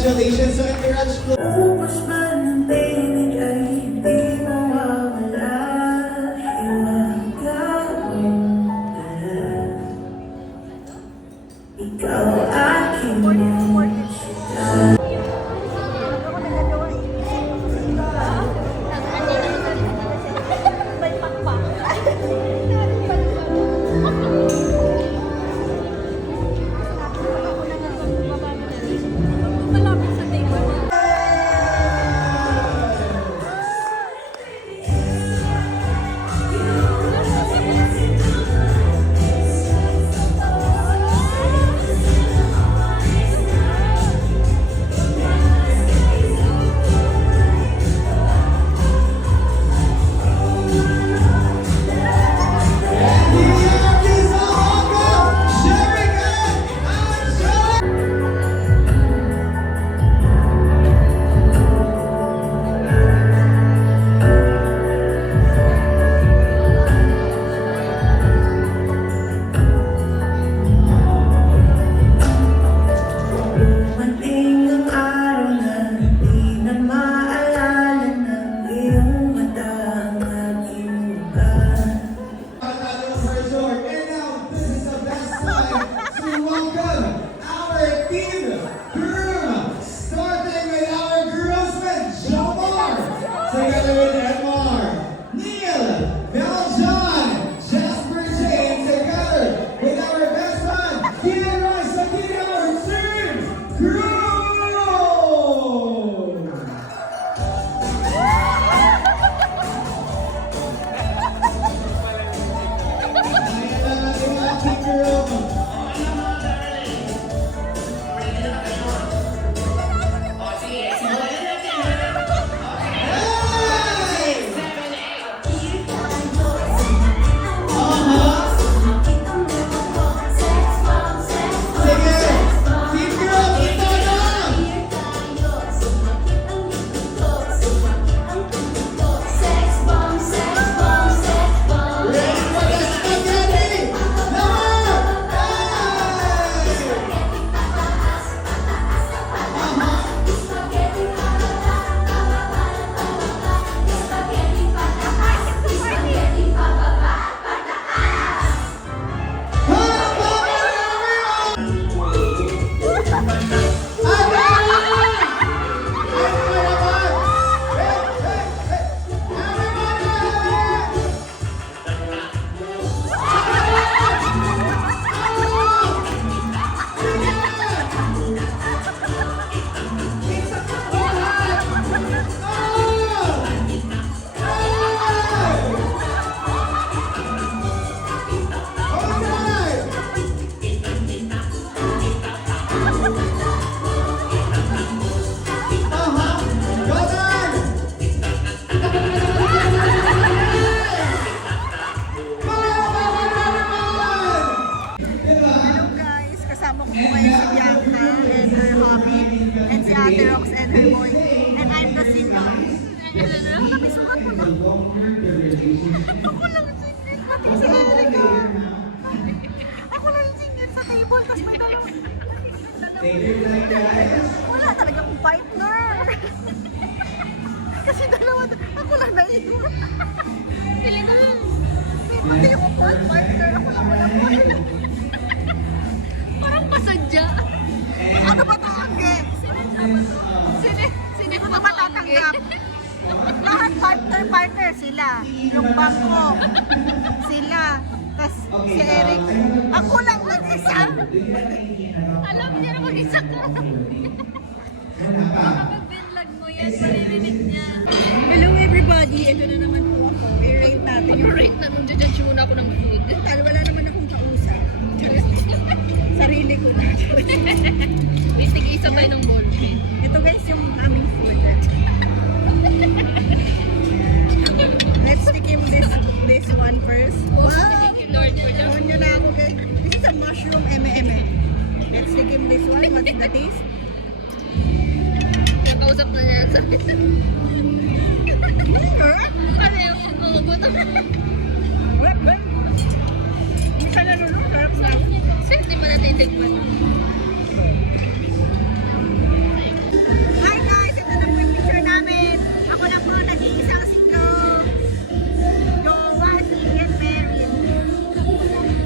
Congratulations sa Encourage. Ubus man ang tinig ay hindi mawawala. Ikaw aking together with Edmar, Neil, Beljon, Jasper James, together with our best man, Kian Rice, and our team crew! Ayan ang ating mga team crew. And si Ate Rox and her boy. And I'm the singer. Nisukat mo na. Ako lang singit. Pati si Erica. Ako lang singit sa table. Tapos may dalawa. Wala talaga akong partner. Kasi dalawa. Ako lang naiwan. Piling ko. Pati yung partner. Ako lang walang partner. Parang pasadya. Ano ba tawag eh? Sino ba matatanggap? Lahat partner sila. Yung bangko. Sila. Tapos si Eric. Ako lang mag-isa. Alam niya na mag-isa ka. Kapag-binlag mo yan, maririnig niya. Hello everybody. Ito na naman po ako. I-rate natin. Rate na nung judge muna ako ng food. Total, wala naman akong kausap. Sarili ko na. May tig-isa kayo ng ballpen. Ito guys yung aming food. Let's tikim this one first. Wow! Wow! Thank you Lord for the Ewan nyo na ako guys. This is a mushroom M&M. Let's tikim this one. What's the taste? nakausap na niya sa akin. Ano yung gutom? Wala ba? Hindi ka nalulong. Sarap na. Hindi mo natitigman.